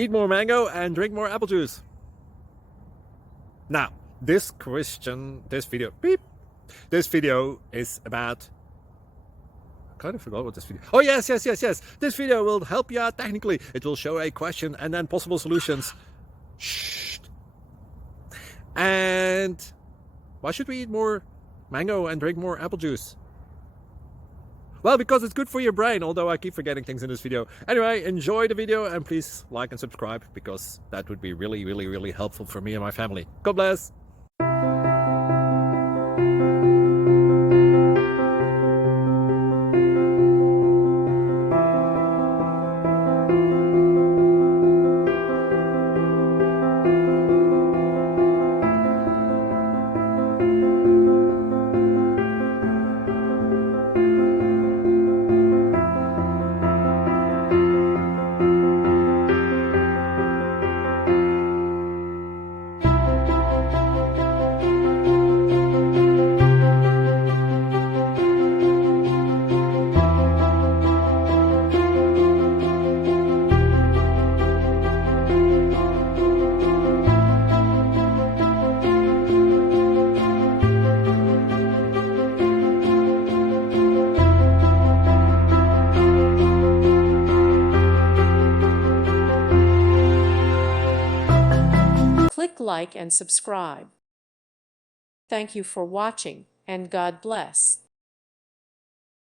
Eat more mango and drink more apple juice. Now, this video is about... I kind of forgot what this video... Oh, yes. This video will help you out technically. It will show a question and then possible solutions. Shh. And why should we eat more mango and drink more apple juice? Well, because it's good for your brain, although I keep forgetting things in this video. Anyway, enjoy the video and please like and subscribe, because that would be really helpful for me and my family. God bless! Click like and subscribe. Thank you for watching, and God bless.